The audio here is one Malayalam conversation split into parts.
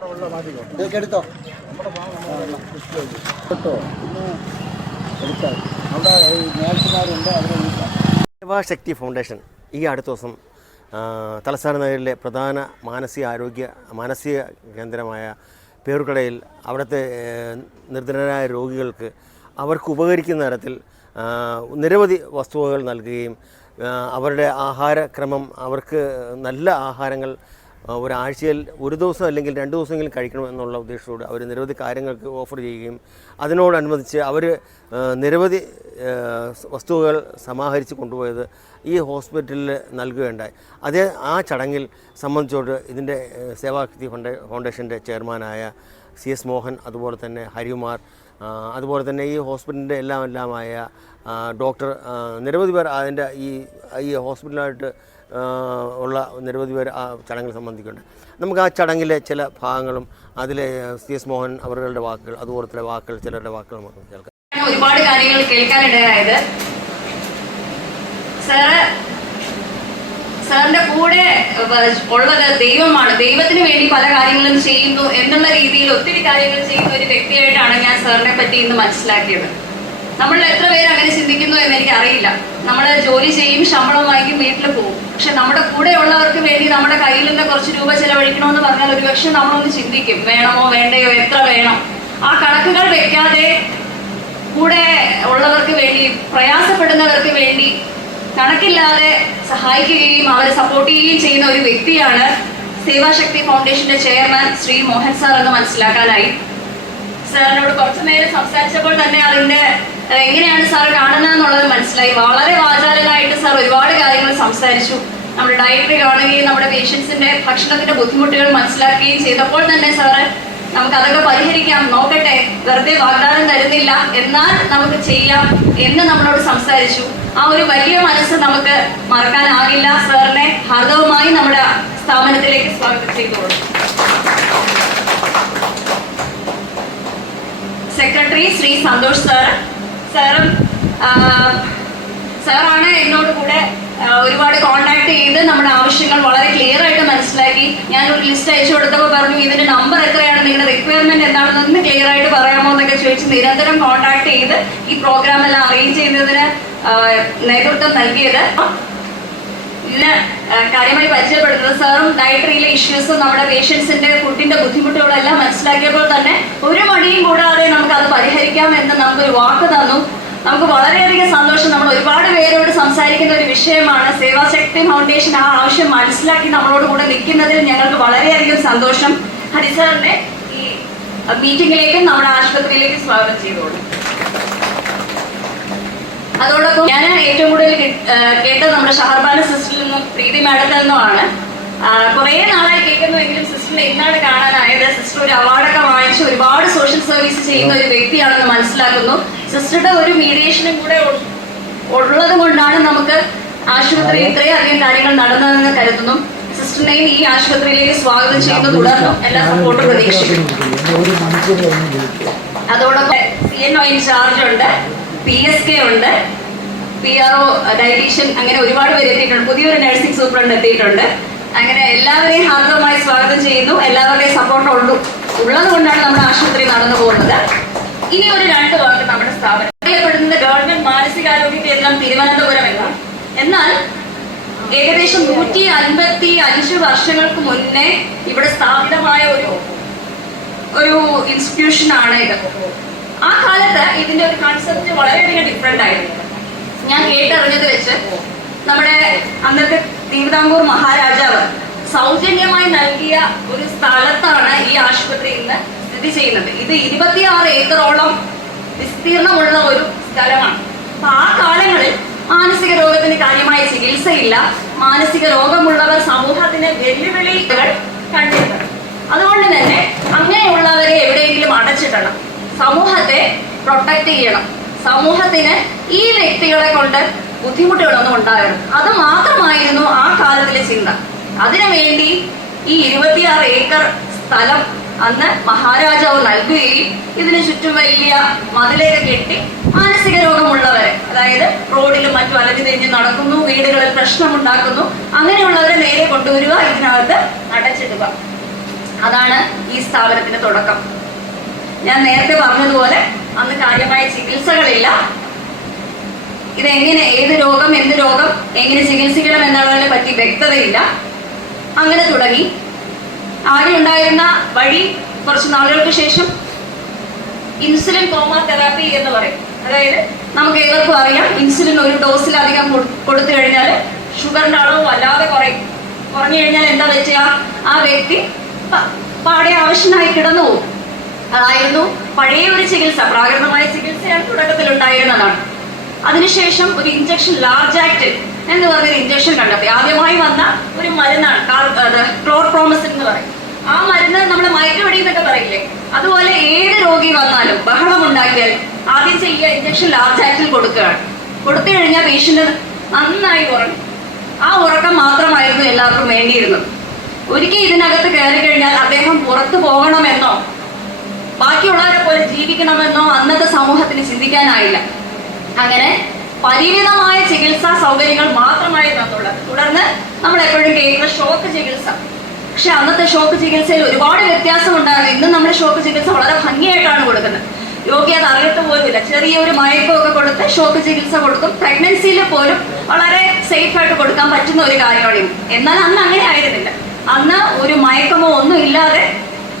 ഇതൊക്കെ എടുത്തോ? കേട്ടോ എടുത്താൽ അവിടെ ഈ നേഴ്സുമാരുണ്ട് അവരെ വിളിക്കാം സേവാശക്തി ഫൗണ്ടേഷൻ ഈ അടുത്ത ദിവസം തലസ്ഥാന നഗരിലെ പ്രധാന മാനസിക ആരോഗ്യ മാനസിക കേന്ദ്രമായ പേരുക്കടയിൽ അവിടുത്തെ നിർധനരായ രോഗികൾക്ക് അവർക്ക് ഉപകരിക്കുന്ന തരത്തിൽ നിരവധി വസ്തുവകൾ നൽകുകയും അവരുടെ ആഹാരക്രമം അവർക്ക് നല്ല ആഹാരങ്ങൾ ഒരാഴ്ചയിൽ ഒരു ദിവസം അല്ലെങ്കിൽ രണ്ട് ദിവസമെങ്കിലും കഴിക്കണം എന്നുള്ള ഉദ്ദേശത്തോട് അവർ നിരവധി കാര്യങ്ങൾക്ക് ഓഫർ ചെയ്യുകയും അതിനോടനുബന്ധിച്ച് അവർ നിരവധി വസ്തുവകൾ സമാഹരിച്ച് കൊണ്ടുപോയത് ഈ ഹോസ്പിറ്റലിൽ നൽകുകയുണ്ടായി. അതേ ആ ചടങ്ങിൽ സംബന്ധിച്ചോട്ട് ഇതിന്റെ സേവാക്തി ഫൗണ്ട ഫൗണ്ടേഷന്റെ ചെയർമാനായ സി എസ് മോഹൻ അതുപോലെ തന്നെ ഹരികുമാർ അതുപോലെ തന്നെ ഈ ഹോസ്പിറ്റലിന്റെ എല്ലാം എല്ലാമായ ഡോക്ടർ നിരവധി പേർ അതിന്റെ ഈ ഈ ഹോസ്പിറ്റലായിട്ട് ഉള്ള നിരവധി പേർ ആ ചടങ്ങിൽ സംബന്ധിക്കുന്നുണ്ട്. നമുക്ക് ആ ചടങ്ങിലെ ചില ഭാഗങ്ങളും അതിലെ സി എസ് മോഹൻ അവരുടെ വാക്കുകൾ അതുപോലത്തെ വാക്കുകൾ ചിലരുടെ വാക്കുകൾ നമുക്ക് കേൾക്കാം. ഒരുപാട് കാര്യങ്ങൾ കേൾക്കാനിടയായത്. സാറ് സാറിന്റെ കൂടെ ഉള്ളത് ദൈവമാണ്. ദൈവത്തിന് വേണ്ടി പല കാര്യങ്ങളും ചെയ്യുന്നു എന്നുള്ള രീതിയിൽ ഒത്തിരി കാര്യങ്ങൾ ചെയ്യുന്ന ഒരു വ്യക്തിയായിട്ടാണ് ഞാൻ സാറിനെ പറ്റി ഇന്ന് മനസ്സിലാക്കിയത്. നമ്മൾ എത്ര പേര് അങ്ങനെ ചിന്തിക്കുന്നു എന്ന് എനിക്ക് അറിയില്ല നമ്മൾ ജോലി ചെയ്യും ശമ്പളം വാങ്ങിക്കും വീട്ടിൽ പോകും. പക്ഷെ നമ്മുടെ കൂടെ ഉള്ളവർക്ക് വേണ്ടി നമ്മുടെ കയ്യിൽ നിന്ന് കുറച്ച് രൂപ ചെലവഴിക്കണമെന്ന് പറഞ്ഞാൽ ഒരുപക്ഷെ നമ്മളൊന്ന് ചിന്തിക്കും. വേണമോ വേണ്ടയോ എത്ര വേണം? ആ കണക്കുകൾ വെക്കാതെ കൂടെ ഉള്ളവർക്ക് വേണ്ടി പ്രയാസപ്പെടുന്നവർക്ക് വേണ്ടി കണക്കില്ലാതെ സഹായിക്കുകയും അവരെ സപ്പോർട്ട് ചെയ്യുകയും ചെയ്യുന്ന ഒരു വ്യക്തിയാണ് സേവാശക്തി ഫൗണ്ടേഷന്റെ ചെയർമാൻ ശ്രീ മോഹൻ സാർ എന്ന് മനസ്സിലാക്കാനായി. സാറിനോട് കുറച്ചു നേരം സംസാരിച്ചപ്പോൾ തന്നെ അതിന്റെ എങ്ങനെയാണ് സാർ കാണുന്നത് എന്നുള്ളത് മനസ്സിലായി. വളരെ വാചാലനായിട്ട് സാർ ഒരുപാട് കാര്യങ്ങൾ സംസാരിച്ചു. നമ്മുടെ ഡയറ്ററി കാണുകയും നമ്മുടെ പേഷ്യൻസിന്റെ ഭക്ഷണത്തിന്റെ ബുദ്ധിമുട്ടുകൾ മനസ്സിലാക്കുകയും ചെയ്തപ്പോൾ തന്നെ സാറ് നമുക്ക് അതൊക്കെ പരിഹരിക്കാം. നോക്കട്ടെ വെറുതെ വാഗ്ദാനം തരുന്നില്ല. എന്നാൽ നമുക്ക് ചെയ്യാം എന്ന് നമ്മളോട് സംസാരിച്ചു. ആ ഒരു വലിയ മനസ്സ് നമുക്ക് മറക്കാനാകില്ല. സാറിനെ ഹാർദവുമായി നമ്മുടെ സ്ഥാപനത്തിലേക്ക് സ്വാഗതം ചെയ്തോളൂ. സെക്രട്ടറി ശ്രീ സന്തോഷ് സാർ സാറും സാറാണ് എന്നോട് കൂടെ ഒരുപാട് കോണ്ടാക്ട് ചെയ്ത് നമ്മുടെ ആവശ്യങ്ങൾ വളരെ ക്ലിയർ ആയിട്ട് മനസ്സിലാക്കി. ഞാൻ ഒരു ലിസ്റ്റ് അയച്ചു കൊടുത്തപ്പോൾ പറഞ്ഞു ഇതിന്റെ നമ്പർ എത്രയാണ്? നിങ്ങളുടെ റിക്വയർമെന്റ് എന്താണെന്ന് ക്ലിയർ ആയിട്ട് പറയാമോ എന്നൊക്കെ ചോദിച്ച് നിരന്തരം കോണ്ടാക്ട് ചെയ്ത് ഈ പ്രോഗ്രാം എല്ലാം അറേഞ്ച് ചെയ്യുന്നതിന് നേതൃത്വം നൽകിയത്. ഇതിന് കാര്യമായി പരിചയപ്പെടുത്തുന്നത് സാറും ഡയറ്ററിയിലെ ഇഷ്യൂസും നമ്മുടെ പേഷ്യൻസിന്റെ ഫുഡിന്റെ ബുദ്ധിമുട്ടുകളെല്ലാം മനസ്സിലാക്കിയപ്പോൾ തന്നെ ഒരു മടിയും കൂടാതെ പരിഹരിക്കാം എന്ന് നമുക്കൊരു വാക്ക് തന്നു. നമുക്ക് വളരെയധികം സന്തോഷം. നമ്മൾ ഒരുപാട് പേരോട് സംസാരിക്കുന്ന ഒരു വിഷയമാണ് സേവാശക്തി ഫൗണ്ടേഷൻ. ആ ആവശ്യം മനസ്സിലാക്കി നമ്മളോട് കൂടെ നിൽക്കുന്നതിൽ ഞങ്ങൾക്ക് വളരെയധികം സന്തോഷം. ഹരിസാറിനെ ഈ മീറ്റിംഗിലേക്കും നമ്മുടെ ആശുപത്രിയിലേക്ക് സ്വാഗതം ചെയ്തോളൂ. അതോടൊപ്പം ഞാൻ ഏറ്റവും കൂടുതൽ കേട്ടത് നമ്മുടെ ഷഹർബാന സിസ്റ്ററിൽ നിന്നും പ്രീതി മാഡത്തിൽ നിന്നുമാണ്. കുറേ നാളായി കേൾക്കുന്നുവെങ്കിലും സിസ്റ്ററിനെ ഇന്നാണ് കാണാനായത്. സിസ്റ്റർ ഒരു അവാർഡൊക്കെ വാങ്ങിച്ച് ഒരുപാട് സോഷ്യൽ സർവീസ് ചെയ്യുന്ന ഒരു വ്യക്തിയാണെന്ന് മനസ്സിലാക്കുന്നു. സിസ്റ്ററുടെ ഒരു മീഡിയേഷനും കൂടെ ഉള്ളത് കൊണ്ടാണ് നമുക്ക് ആശുപത്രിയിൽ ഇത്രയധികം അധികം കാര്യങ്ങൾ നടന്നതെന്ന് കരുതുന്നു. സിസ്റ്ററിനെയും ഈ ആശുപത്രിയിലേക്ക് സ്വാഗതം ചെയ്യുന്നു തുടർന്നും എല്ലാ സപ്പോർട്ടും പ്രതീക്ഷിക്കുന്നു. അതോടൊപ്പം C N O in charge ഉണ്ട് പി എസ് കെ ഉണ്ട് പി ആർ ഒ ഡയറ്റീഷ്യൻ അങ്ങനെ ഒരുപാട് പേര് എത്തിയിട്ടുണ്ട്. പുതിയൊരു നഴ്സിംഗ് സൂപ്രണ്ട് എത്തിയിട്ടുണ്ട്. അങ്ങനെ എല്ലാവരെയും ഹാർദവമായി സ്വാഗതം ചെയ്യുന്നു. എല്ലാവരുടെയും സപ്പോർട്ട് ഉള്ളു. ഉള്ളത് കൊണ്ടാണ് നമ്മുടെ ആശുപത്രി നടന്നു പോകുന്നത്. ഇനി ഒരു രണ്ട് വാക്ക് നമ്മുടെ സ്ഥാപനം. ഗവൺമെന്റ് മാനസികാരോഗ്യ കേന്ദ്രം തിരുവനന്തപുരം എന്നാണ്. എന്നാൽ ഏകദേശം നൂറ്റി അൻപത്തി അഞ്ച് വർഷങ്ങൾക്ക് മുന്നേ ഇവിടെ സ്ഥാപിതമായ ഒരു ഒരു ഇൻസ്റ്റിറ്റ്യൂഷൻ ആണ് ഇത്. ആ കാലത്ത് ഇതിന്റെ ഒരു കൺസെപ്റ്റ് വളരെയധികം ഡിഫറെന്റ് ആയിരുന്നു. ഞാൻ കേട്ടറിഞ്ഞത് വെച്ച് നമ്മുടെ അന്നത്തെ തിരുവിതാംകൂർ മഹാരാജാവ് സൗജന്യമായി നൽകിയ ഒരു സ്ഥലത്താണ് ഈ ആശുപത്രി ഇന്ന് സ്ഥിതി ചെയ്യുന്നത്. ഇത് ഇരുപത്തിയാറ് ഏക്കറോളം വിസ്തീർണമുള്ള ഒരു സ്ഥലമാണ്. അപ്പൊ ആ കാലങ്ങളിൽ മാനസിക രോഗത്തിന് കാര്യമായ ചികിത്സയില്ല. മാനസിക രോഗമുള്ളവർ സമൂഹത്തിന് വെല്ലുവിളികൾ കണ്ടിരുന്നു അതുകൊണ്ട് തന്നെ അങ്ങനെയുള്ളവരെ എവിടെയെങ്കിലും അടച്ചിടണം. സമൂഹത്തെ പ്രൊട്ടക്ട് ചെയ്യണം. സമൂഹത്തിന് ഈ വ്യക്തികളെ കൊണ്ട് ബുദ്ധിമുട്ടുകളൊന്നും ഉണ്ടാകരുത്. അത് മാത്രമായിരുന്നു ആ കാലത്തിലെ ചിന്ത. അതിനുവേണ്ടി ഈ ഇരുപത്തിയാറ് ഏക്കർ സ്ഥലം അന്ന് മഹാരാജാവ് നൽകുകയും ഇതിന് ചുറ്റും വലിയ മതിലൊക്കെ കെട്ടി മാനസിക രോഗമുള്ളവരെ അതായത് റോഡിലും മറ്റും അലഞ്ഞു തിരിഞ്ഞ് നടക്കുന്നു വീടുകളിൽ പ്രശ്നമുണ്ടാക്കുന്നു അങ്ങനെയുള്ളവരെ നേരെ കൊണ്ടുവരിക ഇതിനകത്ത് അടച്ചിടുക. അതാണ് ഈ സ്ഥാപനത്തിന്റെ തുടക്കം. ഞാൻ നേരത്തെ പറഞ്ഞതുപോലെ അന്ന് കാര്യമായ ചികിത്സകളില്ല. ഇതെങ്ങനെ ഏത് രോഗം എന്ത് രോഗം എങ്ങനെ ചികിത്സിക്കണം എന്നുള്ളതിനെ പറ്റി വ്യക്തതയില്ല. അങ്ങനെ തുടങ്ങി. ആദ്യം ഉണ്ടായിരുന്ന വഴി കുറച്ച് നാളുകൾക്ക് ശേഷം ഇൻസുലിൻ കോമ തെറാപ്പി എന്ന് പറയും. അതായത് നമുക്ക് ഏവർക്കും അറിയാം ഇൻസുലിൻ ഒരു ഡോസിലധികം കൊടു- കൊടുത്തു കഴിഞ്ഞാൽ ഷുഗറിന്റെ അളവ് വല്ലാതെ കുറയും. കുറഞ്ഞു കഴിഞ്ഞാൽ എന്താ പറ്റുക ആ വ്യക്തി പാടെ ആവശ്യമായി കിടന്നു അതായിരുന്നു പഴയ ഒരു ചികിത്സ പ്രാകൃതമായ ചികിത്സയാണ് തുടക്കത്തിൽ ഉണ്ടായിരുന്നതാണ് അതിനുശേഷം ഒരു ഇഞ്ചക്ഷൻ ലാർജ് ആക്ട് എന്ന് പറഞ്ഞൊരു ഇഞ്ചക്ഷൻ കണ്ടെത്തി ആദ്യമായി വന്ന ഒരു മരുന്നാണ്. ക്ലോർപ്രോമസിൻ എന്ന് പറയും. ആ മരുന്ന് നമ്മൾ മയക്കുവെടി എന്നൊക്കെ പറയില്ലേ? അതുപോലെ ഏത് രോഗി വന്നാലും ബഹളം ഉണ്ടാക്കിയാൽ ആദ്യം ചെയ്യുക ഇഞ്ചക്ഷൻ ലാർജ് ആക്ടിൽ കൊടുക്കുകയാണ്. കൊടുത്തു കഴിഞ്ഞാൽ പേഷ്യന്റ് നന്നായി ഉറങ്ങും. ആ ഉറക്കം മാത്രമായിരുന്നു എല്ലാവർക്കും വേണ്ടിയിരുന്നത്. ഒരിക്കൽ ഇതിനകത്ത് കയറി കഴിഞ്ഞാൽ അദ്ദേഹം പുറത്തു പോകണമെന്നോ ബാക്കിയുള്ളവരെ പോലെ ജീവിക്കണമെന്നോ അന്നത്തെ സമൂഹത്തിന് ചിന്തിക്കാനായില്ല. അങ്ങനെ പരിമിതമായ ചികിത്സാ സൗകര്യങ്ങൾ മാത്രമായി തന്നുള്ളത് തുടർന്ന് നമ്മൾ എപ്പോഴും കേൾക്കുന്ന ഷോക്ക് ചികിത്സ. പക്ഷെ അന്നത്തെ ഷോക്ക് ചികിത്സയിൽ ഒരുപാട് വ്യത്യാസം ഉണ്ടായിരുന്നു. ഇന്ന് നമ്മുടെ ഷോക്ക് ചികിത്സ വളരെ ഭംഗിയായിട്ടാണ് കൊടുക്കുന്നത്. രോഗി അത് അറിയത്ത് പോലുമില്ല. ചെറിയൊരു മയക്കമൊക്കെ കൊടുത്ത് ഷോക്ക് ചികിത്സ കൊടുക്കും. പ്രഗ്നൻസിയിൽ പോലും വളരെ സേഫ് ആയിട്ട് കൊടുക്കാൻ പറ്റുന്ന ഒരു കാര്യമാണ് എന്നാൽ അന്ന് അങ്ങനെ ആയിരുന്നില്ല. അന്ന് ഒരു മയക്കമോ ഒന്നും ഇല്ലാതെ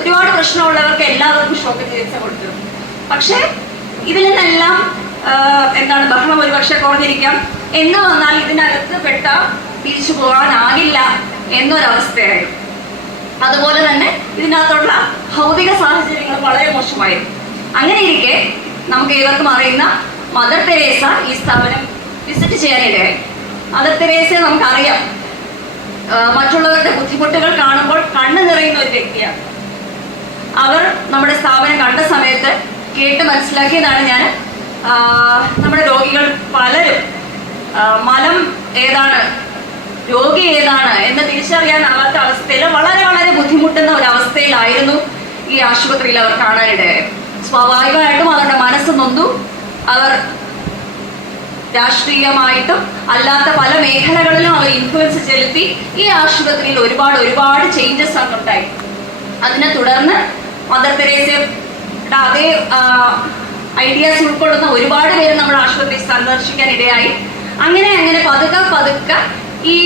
ഒരുപാട് പ്രശ്നമുള്ളവർക്ക് എല്ലാവർക്കും ഷോക്ക് ചികിത്സ കൊടുത്തിരുന്നു. പക്ഷേ ഇതിൽ നിന്നെല്ലാം എന്താണ് ബഹളം ഒരുപക്ഷെ കുറഞ്ഞിരിക്കാം. എന്ന് വന്നാൽ ഇതിനകത്ത് പെട്ട തിരിച്ചു പോകാനാകില്ല എന്നൊരവസ്ഥയായിരുന്നു. അതുപോലെ തന്നെ ഇതിനകത്തുള്ള ഭൗതിക സാഹചര്യങ്ങൾ വളരെ മോശമായിരുന്നു. അങ്ങനെ ഇരിക്കെ നമുക്ക് ഏവർക്കും അറിയുന്ന മദർ തെരേസ ഈ സ്ഥാപനം വിസിറ്റ് ചെയ്യാനിടയായി മദർ തെരേസയെ നമുക്കറിയാം. മറ്റുള്ളവരുടെ ബുദ്ധിമുട്ടുകൾ കാണുമ്പോൾ കണ്ണു നിറയുന്ന ഒരു വ്യക്തിയാണ്. അവർ നമ്മുടെ സ്ഥാപനം കണ്ട സമയത്ത് കേട്ട് മനസ്സിലാക്കിയതാണ് ഞാൻ നമ്മുടെ രോഗികൾ പലരും മലം ഏതാണ് രോഗി ഏതാണ് എന്ന് തിരിച്ചറിയാനാവാത്ത അവസ്ഥയിൽ വളരെ വളരെ ബുദ്ധിമുട്ടുന്ന ഒരു ഈ ആശുപത്രിയിൽ അവർ കാണാനിടയായത് സ്വാഭാവികമായിട്ടും അവരുടെ മനസ്സ് നൊന്തു. അവർ രാഷ്ട്രീയമായിട്ടും അല്ലാത്ത പല മേഖലകളിലും അവർ ഇൻഫ്ലുവൻസ് ചെലുത്തി ഈ ആശുപത്രിയിൽ ഒരുപാട് ഒരുപാട് ചേഞ്ചസ് അന്നുണ്ടായി. അതിനെ തുടർന്ന് മദർ തെരേസയുടെ അതേ ഐഡിയാസ് ഉൾക്കൊള്ളുന്ന ഒരുപാട് പേര് നമ്മുടെ ആശുപത്രി സന്ദർശിക്കാൻ ഇടയായി അങ്ങനെ അങ്ങനെ പതുക്കെ പതുക്കെ ഈ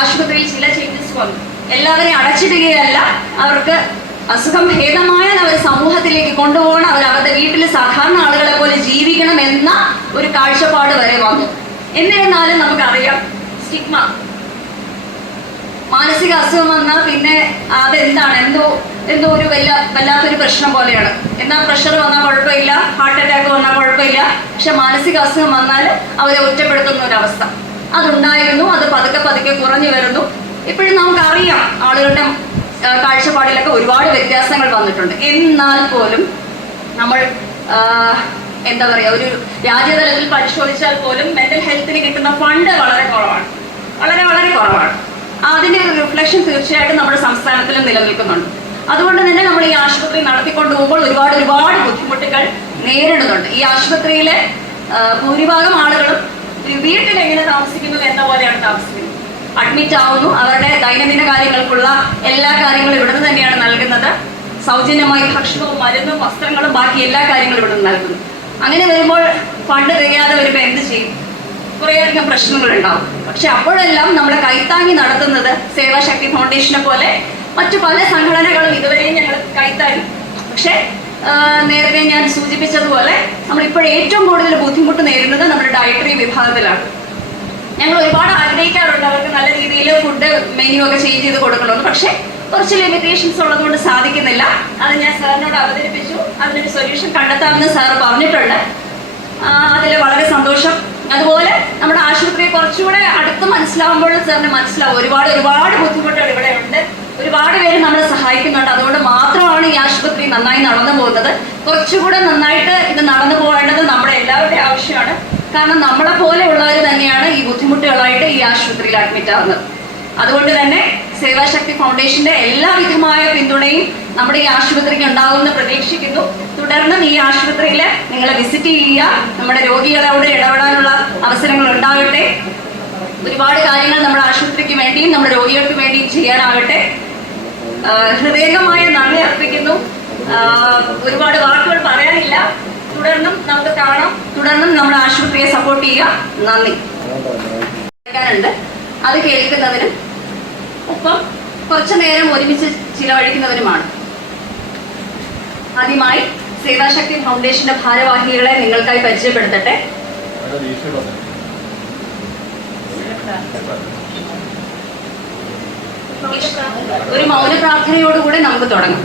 ആശുപത്രിയിൽ ചില ചേഞ്ചസ് വന്നു. എല്ലാവരെയും അടച്ചിടുകയല്ല അവർക്ക് അസുഖം ഭേദമായാൽ അവർ സമൂഹത്തിലേക്ക് കൊണ്ടുപോകണം അവർ അവരുടെ വീട്ടിൽ സാധാരണ ആളുകളെ പോലെ ജീവിക്കണം എന്ന ഒരു കാഴ്ചപ്പാട് വരെ വന്നു. എന്നിരുന്നാലും നമുക്കറിയാം സ്റ്റിഗ്മ മാനസിക അസുഖം വന്നാൽ പിന്നെ അതെന്താണ്? എന്തോ എന്തോ ഒരു വല്ല വല്ലാത്തൊരു പ്രശ്നം പോലെയാണ്. എന്നാൽ പ്രഷർ വന്നാൽ കുഴപ്പമില്ല ഹാർട്ട് അറ്റാക്ക് വന്നാൽ കുഴപ്പമില്ല. പക്ഷെ മാനസിക അസുഖം വന്നാൽ അവരെ ഒറ്റപ്പെടുത്തുന്ന ഒരു അവസ്ഥ അതുണ്ടായിരുന്നു അത് പതുക്കെ പതുക്കെ കുറഞ്ഞു വരുന്നു. ഇപ്പോഴും നമുക്കറിയാം ആളുകളുടെ കാഴ്ചപ്പാടിലൊക്കെ ഒരുപാട് വ്യത്യാസങ്ങൾ വന്നിട്ടുണ്ട്. എന്നാൽ പോലും നമ്മൾ എന്താ പറയുക ഒരു രാജ്യതലത്തിൽ പരിശോധിച്ചാൽ പോലും മെന്റൽ ഹെൽത്തിന് കിട്ടുന്ന ഫണ്ട് വളരെ കുറവാണ്. വളരെ വളരെ കുറവാണ്. അതിന്റെ ഒരു റിഫ്ലക്ഷൻ തീർച്ചയായിട്ടും നമ്മുടെ സംസ്ഥാനത്തിലും നിലനിൽക്കുന്നുണ്ട്. അതുകൊണ്ട് തന്നെ നമ്മൾ ഈ ആശുപത്രി നടത്തിക്കൊണ്ടു പോകുമ്പോൾ ഒരുപാട് ഒരുപാട് ബുദ്ധിമുട്ടുകൾ നേരിടുന്നുണ്ട്. ഈ ആശുപത്രിയിലെ ഭൂരിഭാഗം ആളുകളും വീട്ടിൽ എങ്ങനെ താമസിക്കുന്നത് എന്ന പോലെയാണ് താമസിക്കുന്നത്. അഡ്മിറ്റ് ആവുന്നു. അവരുടെ ദൈനംദിന കാര്യങ്ങൾക്കുള്ള എല്ലാ കാര്യങ്ങളും ഇവിടുന്ന് തന്നെയാണ് നൽകുന്നത്. സൗജന്യമായി ഭക്ഷണവും മരുന്നും വസ്ത്രങ്ങളും ബാക്കി എല്ലാ കാര്യങ്ങളും ഇവിടുന്ന് നൽകുന്നു. അങ്ങനെ വരുമ്പോൾ ഫണ്ട് തികയാതെ വരുമ്പോൾ എന്ത് ചെയ്യും? കുറേയധികം പ്രശ്നങ്ങൾ ഉണ്ടാവും. പക്ഷെ അപ്പോഴെല്ലാം നമ്മളെ കൈത്താങ്ങി നടത്തുന്നത് സേവാശക്തി ഫൗണ്ടേഷനെ പോലെ മറ്റു പല സംഘടനകളും ഇതുവരെയും ഞങ്ങൾ കൈത്താങ്ങി. പക്ഷെ നേരത്തെ ഞാൻ സൂചിപ്പിച്ചതുപോലെ നമ്മൾ ഇപ്പോൾ ഏറ്റവും കൂടുതൽ ബുദ്ധിമുട്ട് നേരിടുന്നത് നമ്മുടെ ഡയറ്ററി വിഭാഗത്തിലാണ്. ഞങ്ങൾ ഒരുപാട് ആഗ്രഹിക്കാറുണ്ട് അവർക്ക് നല്ല രീതിയിൽ ഫുഡ് മെനു ഒക്കെ ചേഞ്ച് ചെയ്ത് കൊടുക്കണമെന്ന്. പക്ഷേ കുറച്ച് ലിമിറ്റേഷൻസ് ഉള്ളതുകൊണ്ട് സാധിക്കുന്നില്ല. അത് ഞാൻ സാറിനോട് അവതരിപ്പിച്ചു. അതിനൊരു സൊല്യൂഷൻ കണ്ടെത്താമെന്ന് സാർ പറഞ്ഞിട്ടുണ്ട്. അതിൽ വളരെ സന്തോഷം. അതുപോലെ നമ്മുടെ ആശുപത്രിയെ കുറച്ചുകൂടെ അടുത്ത് മനസ്സിലാവുമ്പോൾ സാറിന് മനസ്സിലാവും. ഒരുപാട് ഒരുപാട് ബുദ്ധിമുട്ടുകൾ ഇവിടെ ഉണ്ട് ഒരുപാട് പേര് നമ്മളെ സഹായിക്കുന്നുണ്ട്. അതുകൊണ്ട് മാത്രമാണ് ഈ ആശുപത്രി നന്നായി നടന്നു പോകുന്നത്. കുറച്ചുകൂടെ നന്നായിട്ട് ഇത് നടന്നു പോകേണ്ടത് നമ്മുടെ എല്ലാവരുടെയും ആവശ്യമാണ്. കാരണം നമ്മളെ പോലെയുള്ളവർ തന്നെയാണ് ഈ ബുദ്ധിമുട്ടുകളായിട്ട് ഈ ആശുപത്രിയിൽ അഡ്മിറ്റ് ആവുന്നത്. അതുകൊണ്ട് തന്നെ സേവാശക്തി ഫൗണ്ടേഷന്റെ എല്ലാവിധമായ പിന്തുണയും നമ്മുടെ ഈ ആശുപത്രിക്ക് ഉണ്ടാകുമെന്ന് പ്രതീക്ഷിക്കുന്നു. തുടർന്നും ഈ ആശുപത്രിയിൽ നിങ്ങളെ വിസിറ്റ് ചെയ്യുക. നമ്മുടെ രോഗികളോട് ഇടപെടാനുള്ള അവസരങ്ങൾ ഉണ്ടാകട്ടെ. ഒരുപാട് കാര്യങ്ങൾ നമ്മുടെ ആശുപത്രിക്ക് വേണ്ടിയും നമ്മുടെ രോഗികൾക്ക് വേണ്ടിയും ചെയ്യാനാകട്ടെ. ഹൃദയകമായ നന്ദി അർപ്പിക്കുന്നു. ഒരുപാട് വാക്കുകൾ പറയാനില്ല. തുടർന്നും നമുക്ക് കാണാം. തുടർന്നും നമ്മുടെ ആശുപത്രിയെ സപ്പോർട്ട് ചെയ്യുക. നന്ദി. അത് കേൾക്കുന്നതിനും ഒപ്പം കുറച്ചു നേരം ഒരുമിച്ച് ചിലവഴിക്കുന്നവരുമാണ് ആദ്യമായി സേവാശക്തി ഫൗണ്ടേഷന്റെ ഭാരവാഹികളെ നിങ്ങൾക്കായി പരിചയപ്പെടുത്തട്ടെ. ഒരു മൗന പ്രാർത്ഥനയോടുകൂടെ നമുക്ക് തുടങ്ങാം.